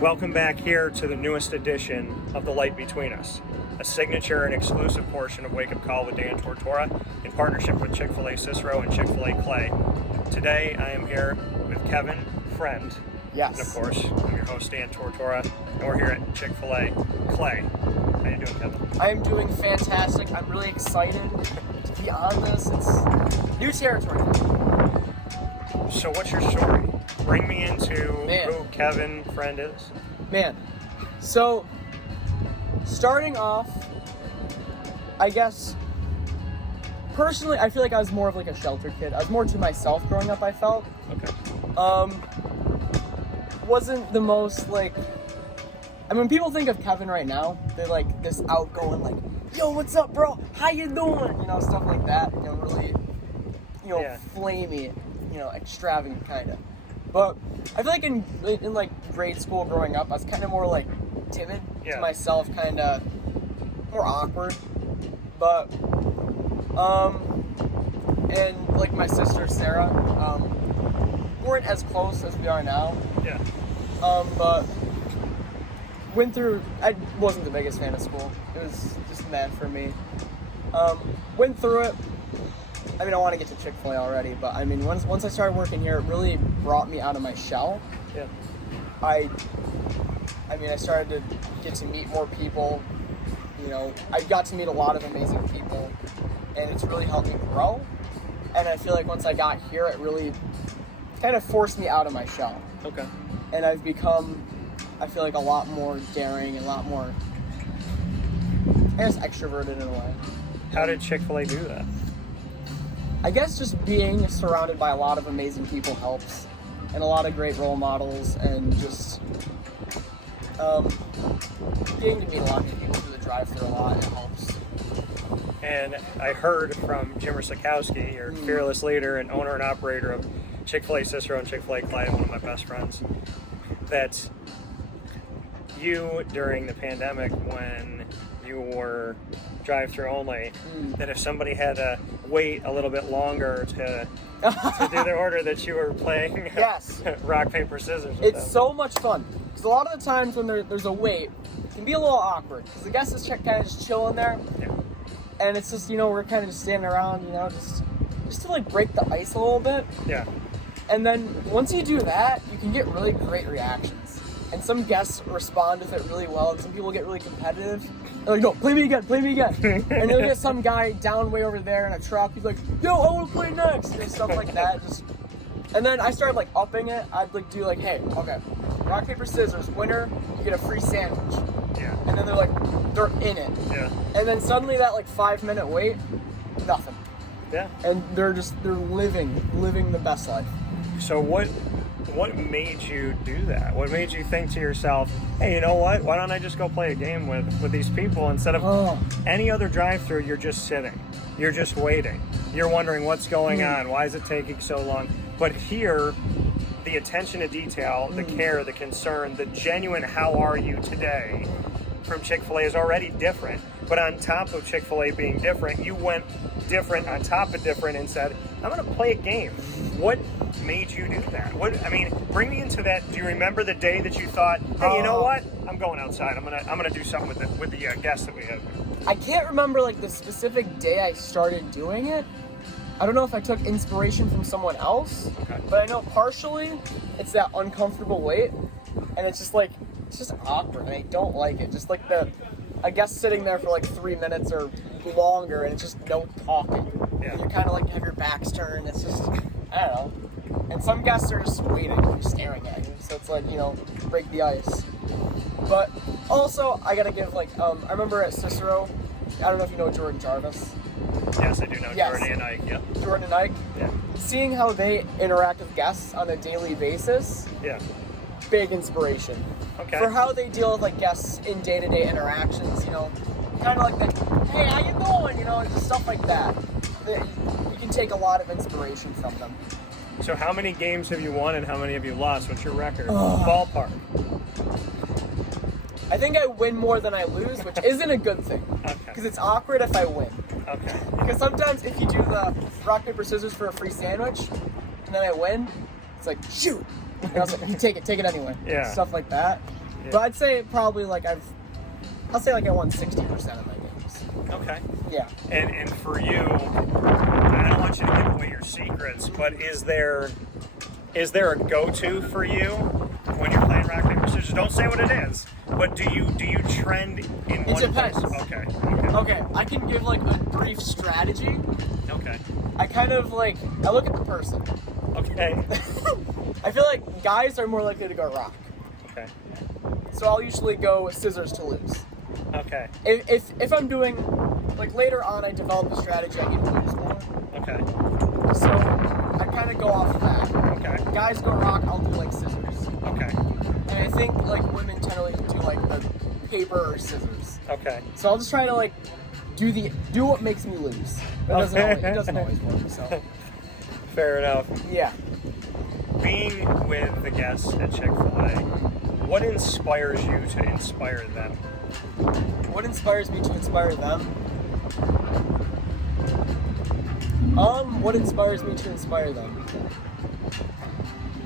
Welcome back here to the newest edition of The Light Between Us, a signature and exclusive portion of Wake Up Call with Dan Tortora in partnership with Chick-fil-A Cicero and Chick-fil-A Clay. Today I am here with Kevin Freund. Yes. And of course, I'm your host, Dan Tortora, and we're here at Chick-fil-A Clay. How you doing, Kevin? I am doing fantastic. I'm really excited to be on this. It's new territory. So what's your story? Bring me into who Kevin Freund is. So starting off, I guess, personally, I feel like I was more of like a sheltered kid. I was more to myself growing up, I felt. Okay. Wasn't the most like, I mean, people think of Kevin right now, they're like this outgoing, like, yo, what's up, bro? How you doing? You know, stuff like that. You know, really, flamey, extravagant kind of. But I feel like in like grade school growing up, I was kind of more like timid to myself, kind of more awkward. But and like my sister Sarah, weren't as close as we are now. Yeah. But went through. I wasn't the biggest fan of school. It was just mad for me. Went through it. I mean, I want to get to Chick-fil-A already, but I mean, once I started working here, it really brought me out of my shell. Yeah. I started to get to meet more people. You know, I got to meet a lot of amazing people, and it's really helped me grow. And I feel like once I got here, it really kind of forced me out of my shell. Okay. And I've become, I feel like, a lot more daring and a lot more, I guess, extroverted in a way. How did Chick-fil-A do that? I guess just being surrounded by a lot of amazing people helps, and a lot of great role models, and just getting to meet a lot of people through the drive-thru a lot, it helps. And I heard from Jim Sikowski, your fearless leader and owner and operator of Chick-fil-A Cicero and Chick-fil-A Clay, one of my best friends, that you, during the pandemic, when you were drive-thru only, that if somebody had to wait a little bit longer to do their order, that you were playing rock, paper, scissors with It's them. so much fun. Because a lot of the times when there's a wait, it can be a little awkward. Because the guest is kind of just chilling there. Yeah. And it's just, we're kind of just standing around, just to like break the ice a little bit. Yeah. And then once you do that, you can get really great reactions. And some guests respond with it really well, and some people get really competitive. They're like, no, play me again. And you'll get some guy down way over there in a truck. He's like, yo, I want to play next, and stuff like that. And then I started like upping it. I'd like do like, hey, okay, rock, paper, scissors, winner, you get a free sandwich. Yeah. And then they're in it. Yeah. And then suddenly that like 5-minute wait, nothing. Yeah. And they're living the best life. So what made you do that? What made you think to yourself, hey, you know what? Why don't I just go play a game with these people instead of any other drive-thru? You're just sitting. You're just waiting. You're wondering what's going on. Why is it taking so long? But here, the attention to detail, the care, the concern, the genuine how are you today from Chick-fil-A is already different. But on top of Chick-fil-A being different, you went different on top of different and said, I'm going to play a game. What made you do that? Bring me into that. Do you remember the day that you thought, hey, you know what? I'm going outside. I'm gonna do something with the guests that we have. I can't remember like the specific day I started doing it. I don't know if I took inspiration from someone else, but I know partially it's that uncomfortable wait, and it's just awkward, and I don't like it. Just like a guest sitting there for like 3 minutes or longer, and it's just no talking. Yeah. You kind of like have your backs turned. It's just, I don't know. And some guests are just waiting and staring at you, so it's like, break the ice. But also, I gotta give I remember at Cicero, I don't know if you know Jordan Jarvis. Yes, I do know Jordan and Ike. Yeah. Jordan and Ike. Yeah. Seeing how they interact with guests on a daily basis. Yeah. Big inspiration. Okay. For how they deal with like guests in day-to-day interactions. Kind of like that. Hey, how you doing? Just stuff like that. You can take a lot of inspiration from them. So how many games have you won and how many have you lost? What's your record? Ballpark. I think I win more than I lose, which isn't a good thing. Okay. Because it's awkward if I win. Okay. Because sometimes if you do the rock, paper, scissors for a free sandwich, and then I win, it's like, shoot! And I was like, you take it anyway. Yeah. Stuff like that. Yeah. But I'd say probably like I'll say like I won 60% of my games. Okay. Yeah. And for you, I don't want you to give away your secrets, but is there a go-to for you when you're playing rock paper scissors? Don't say what it is, but do you trend in one depends. place? Okay. Okay, I can give like a brief strategy. Okay. I kind of like I look at the person. Okay. I feel like guys are more likely to go rock. Okay. So I'll usually go scissors to lose. Okay. If I'm doing like later on I develop a strategy I can lose more. Okay. So I kind of go off of that. Okay. Guys go rock, I'll do like scissors. Okay. And I think like women tend to do like the paper or scissors. Okay. So I'll just try to like do what makes me lose. But it doesn't always work. So Fair enough. yeah. Being with the guests at Chick-fil-A, what inspires you to inspire them? What inspires me to inspire them? What inspires me to inspire them?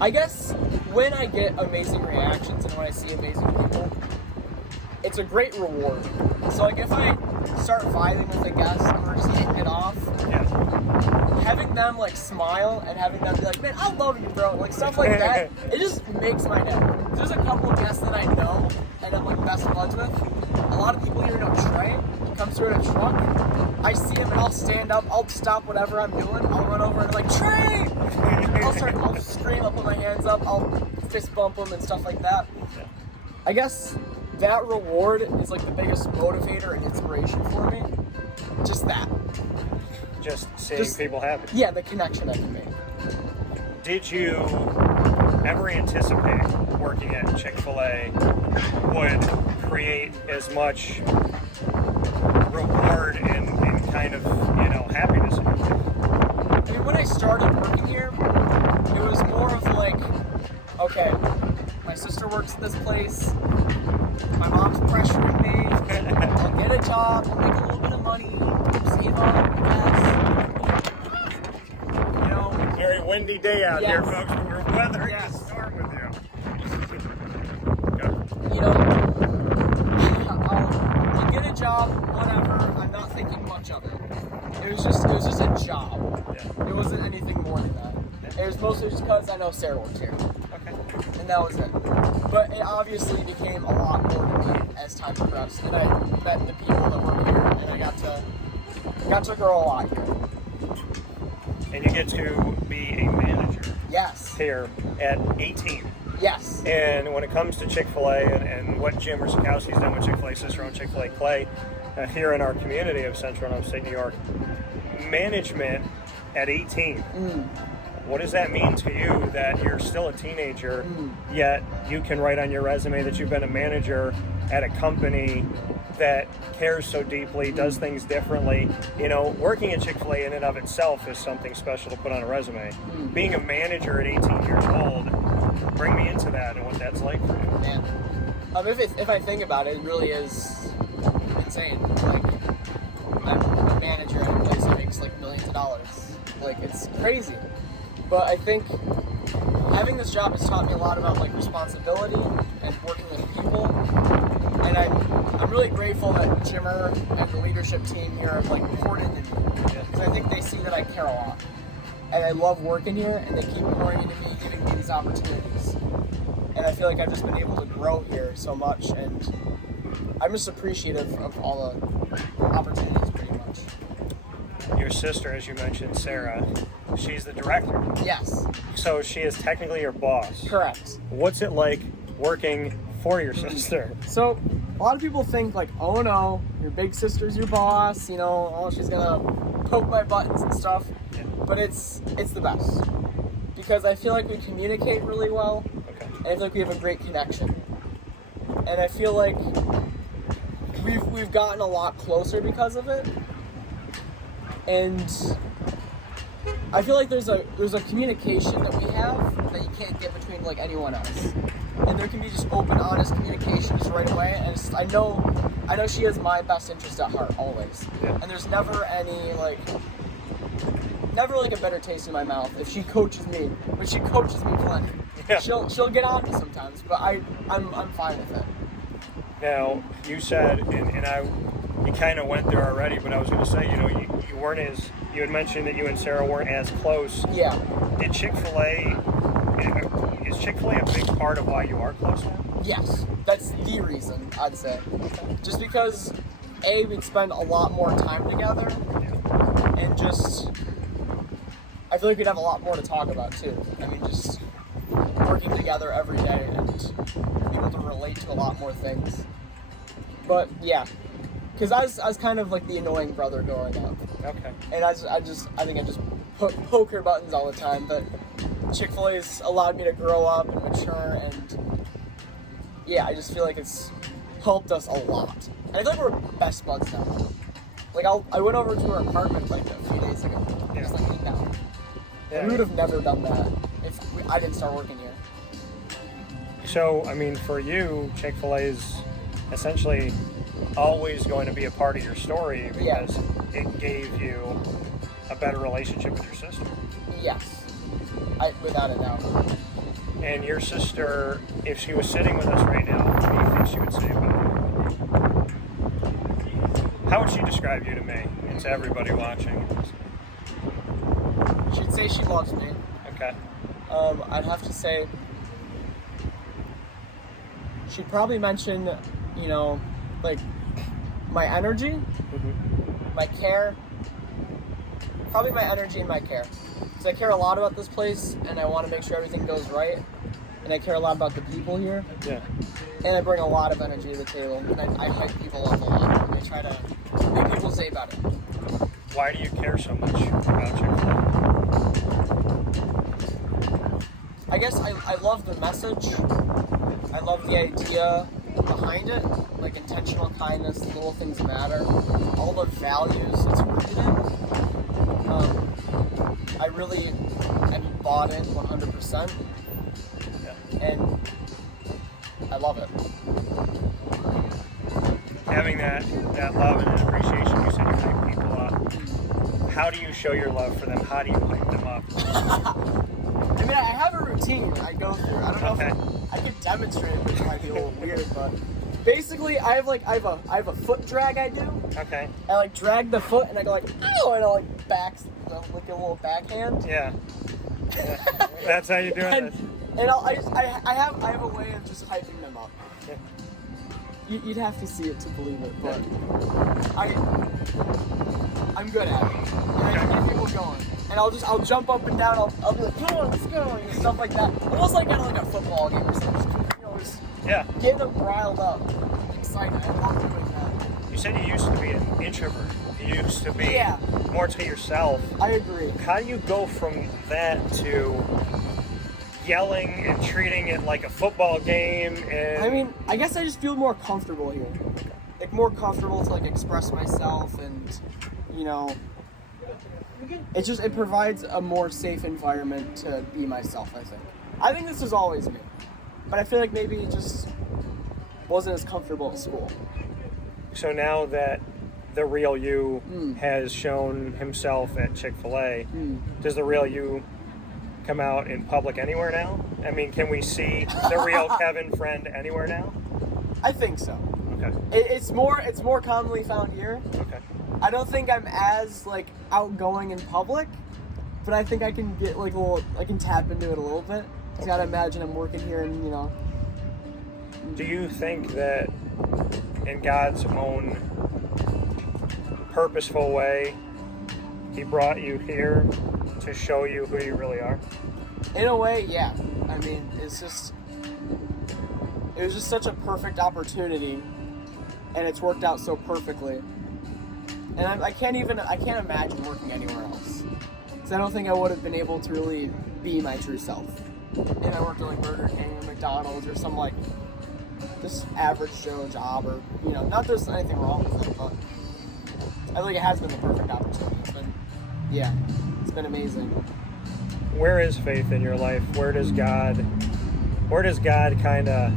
I guess when I get amazing reactions and when I see amazing people, it's a great reward. So like if I start vibing with a guest and we're just hitting it off, Yeah. having them like smile and having them be like, man, I love you, bro, like stuff like that, it just makes my day. There's a couple of guests that I know and I'm like best buds with. A lot of people here know Trey. He comes through in a truck. I see him and I'll stand up, I'll stop whatever I'm doing, I'll run over and be like, Trey! I'll scream, I'll put my hands up, I'll fist bump him and stuff like that. Yeah. I guess that reward is like the biggest motivator and inspiration for me. Just that. Just seeing people happy. Yeah, the connection I can make. Did you ever anticipate working at Chick-fil-A would create as much reward and kind of, happiness in your life? I mean, when I started working here, it was more of like, okay, my sister works at this place, my mom's pressuring me, I'll get a job, I'll make a little bit of money, save up, I guess. Very windy day out Yes. here, folks. We're weathering Yes. the storm with you. I'll get a job, whatever, I'm not thinking much of it. It was just a job. Yeah. It wasn't anything more than that. It was mostly just because I know Sarah works here. Okay. And that was it. But it obviously became a lot more to me as time progressed. And I met the people that work here, and I got to grow a lot here. And you get to be a manager Yes. here at 18. Yes. And when it comes to Chick-fil-A and what Jim Rosakowski's done with Chick-fil-A Cicero and Chick-fil-A Clay here in our community of Central and Upstate New York, management at 18, what does that mean to you that you're still a teenager, yet you can write on your resume that you've been a manager at a company that cares so deeply, does things differently? Working at Chick-fil-A in and of itself is something special to put on a resume. Being a manager at 18 years old, bring me into that and what that's like for you. Man. If I think about it, it really is insane. Like, I'm a manager at a place that makes like millions of dollars. Like, it's crazy. But I think having this job has taught me a lot about like responsibility and working with people. And I'm really grateful that Jimmer and the leadership team here have like poured into me. Because I think they see that I care a lot. And I love working here, and they keep pouring into me, giving me these opportunities. And I feel like I've just been able to grow here so much, and I'm just appreciative of all the opportunities, pretty much. Your sister, as you mentioned, Sarah, she's the director. Yes. So she is technically your boss. Correct. What's it like working for your sister? So, a lot of people think like, oh no, your big sister's your boss, she's gonna poke my buttons and stuff. Yeah. But it's the best. Because I feel like we communicate really well, Okay. and I feel like we have a great connection. And I feel like we've gotten a lot closer because of it. And I feel like there's a communication that we have that you can't get between like anyone else. And there can be just open, honest communication just right away. And I know she has my best interest at heart always. Yeah. And there's never any like never like a better taste in my mouth if she coaches me, but she coaches me plenty. Yeah. She'll get on me sometimes, but I'm fine with it. Now, you said, you kind of went there already, but I was going to say, you weren't as, you had mentioned that you and Sarah weren't as close. Yeah. Is Chick-fil-A a big part of why you are close now? Yes, that's the reason, I'd say. Just because, we'd spend a lot more time together, and just, I feel like we'd have a lot more to talk about, too. I mean, just working together every day and being able to relate to a lot more things. But, yeah, because I was kind of like the annoying brother growing up. Okay. And I think I just poke her buttons all the time, but Chick-fil-A's allowed me to grow up and mature, and yeah, I just feel like it's helped us a lot. And I feel like we're best buds now. Like I went over to her apartment like a few days ago, just like hang out. Yeah. We would have never done that if I didn't start working here. So, I mean, for you, Chick-fil-A is essentially always going to be a part of your story because it gave you a better relationship with your sister. Yes, without a doubt. And your sister, if she was sitting with us right now, what do you think she would say about you? How would she describe you to me and to everybody watching? She'd say she loves me. Okay. I'd have to say she'd probably mention, like my energy, my care, probably my energy and my care. Because I care a lot about this place, and I want to make sure everything goes right, and I care a lot about the people here. Yeah. And I bring a lot of energy to the table, and I hype people up a lot, and I try to make people say about it. Why do you care so much about Chick-fil-A? I guess I love the message. I love the idea behind it, like intentional kindness, little things matter, all the values it's rooted in. I really am bought in 100%, and I love it. Having that love and appreciation, you said you hype people up. How do you show your love for them? How do you hype them up? I mean, I have a routine I go through. I don't know if I could demonstrate it, which might be a little weird, but basically, I have a foot drag I do. Okay. I like drag the foot and I go like, oh, and I like like a little backhand. Yeah. That's how you do it. And I have a way of just hyping them up. Yeah. You'd have to see it to believe it, but I'm good at it. And I can get people going. And I'll jump up and down. I'll be like, come on, let's go, and stuff like that. Almost like at like a football game or something. Just get them riled up, excited. I love doing that. You said you used to be an introvert. You used to be more to yourself. I agree. How do you go from that to yelling and treating it like a football game? And I mean, I guess I just feel more comfortable here. Like more comfortable to like express myself, and it provides a more safe environment to be myself. I think this was always me, but I feel like maybe it just wasn't as comfortable at school. So now that the real you has shown himself at Chick-fil-A, does the real you come out in public anywhere now? I mean, can we see the real Kevin Freund anywhere now? I think so. Okay. It's more commonly found here. Okay. I don't think I'm as like outgoing in public, but I think I can get like I can tap into it a little bit. You gotta imagine I'm working here, and Do you think that in God's own purposeful way, He brought you here to show you who you really are? In a way, yeah. I mean, it was just such a perfect opportunity, and it's worked out so perfectly. And I can't imagine working anywhere else, because I don't think I would have been able to really be my true self. And I worked at like Burger King or McDonald's or some like just average Joe job, or not there's anything wrong with it, but I think it has been the perfect opportunity. It's been amazing. Where is faith in your life? Where does God kind of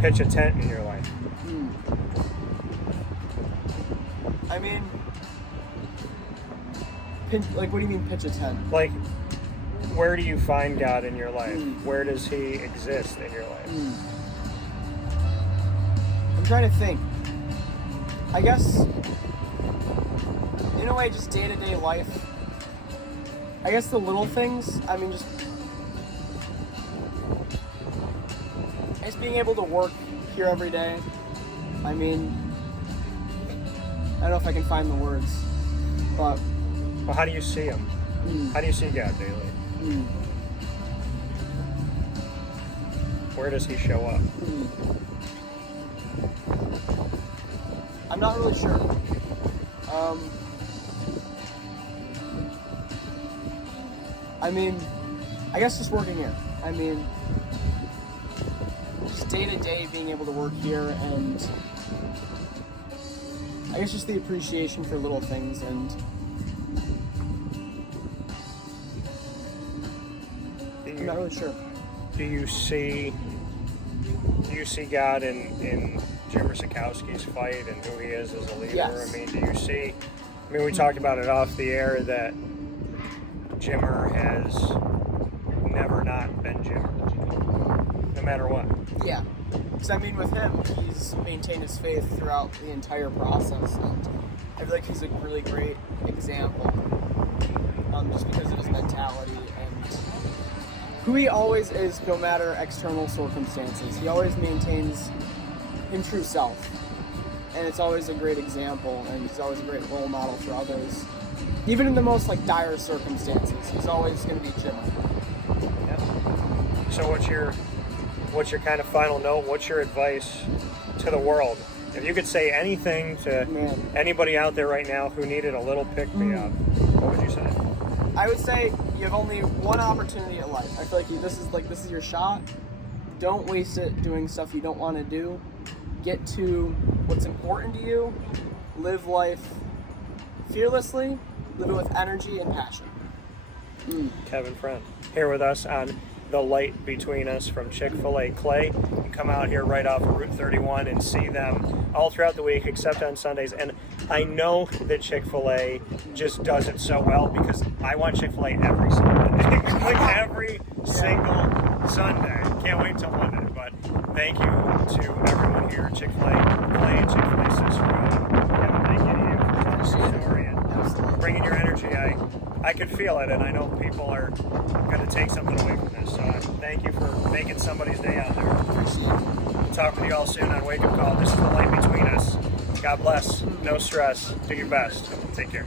pitch a tent in your life? I mean, Like, what do you mean pitch a tent? Like, where do you find God in your life? Where does He exist in your life? I'm trying to think. I guess, in a way, just day-to-day life. I guess the little things. I mean, just being able to work here every day. I mean, I don't know if I can find the words, but... Well, how do you see Him? How do you see God daily? Where does He show up? I'm not really sure. I mean, I guess just working here. I mean, just day to day being able to work here, and I guess just the appreciation for little things. And I'm not really sure. Do you see God in Jimmer Sikowski's fight and who he is as a leader? Yes. I mean, do you see? I mean, we talked about it off the air that Jimmer has never not been Jimmer, no matter what. Yeah. Because, I mean, with him, he's maintained his faith throughout the entire process, and I feel like he's a really great example, just because of his mentality and who he always is, no matter external circumstances. He always maintains his true self, and it's always a great example, and he's always a great role model for others. Even in the most dire circumstances, he's always going to be Jimmer. Yep. So what's your kind of final note? What's your advice to the world? If you could say anything to anybody out there right now who needed a little pick-me-up, what would you say? I would say you have only one opportunity at life. I feel like this is your shot. Don't waste it doing stuff you don't want to do. Get to what's important to you. Live life fearlessly. Live it with energy and passion. Kevin Freund here with us on The Light Between Us from Chick-fil-A Clay. You can come out here right off of Route 31 and see them all throughout the week except on Sundays. And I know that Chick-fil-A just does it so well because I want Chick-fil-A every Sunday. Like every single Sunday. Can't wait till Monday. But thank you to everyone here at Chick-fil-A Clay and Chick-fil-A Cicero. Kevin, thank you to you for telling the story and bringing your energy. I could feel it, and I know people are going to take something away from this. So thank you for making somebody's day out there. We'll talk with you all soon on Wake Up Call. This is The Light Between Us. God bless. No stress. Do your best. Take care.